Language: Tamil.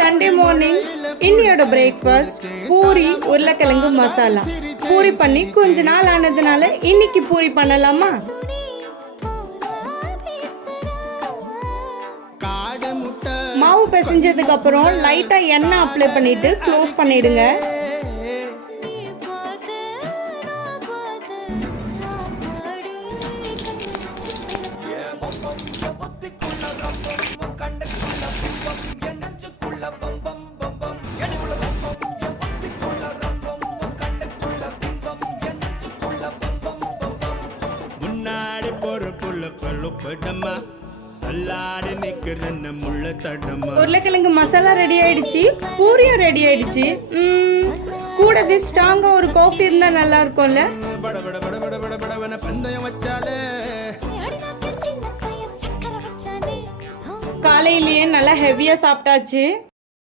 சண்டே மார்னிங் இன்னியோட பிரேக்ஃபாஸ்ட் பூரி உருளைக்கிழங்கு மசாலா. பூரி பண்ணி கொஞ்ச நாள் ஆனதுனால இன்னைக்கு பூரி பண்ணலாமா? மாவு பிசைஞ்சதுக்கு அப்புறம் லைட்டா எண்ணெய் அப்ளை பண்ணிட்டு க்ளோஸ் பண்ணிடுங்க. உருளைக்கிழங்கு மசாலா ரெடி ஆயிடுச்சு, பூரியும் ரெடி ஆயிடுச்சு. கூடவே ஸ்ட்ராங்கா ஒரு காஃபி இருந்தா நல்லா இருக்கும்ல. காலையிலேயே நல்லா ஹெவியா சாப்பிட்டாச்சு.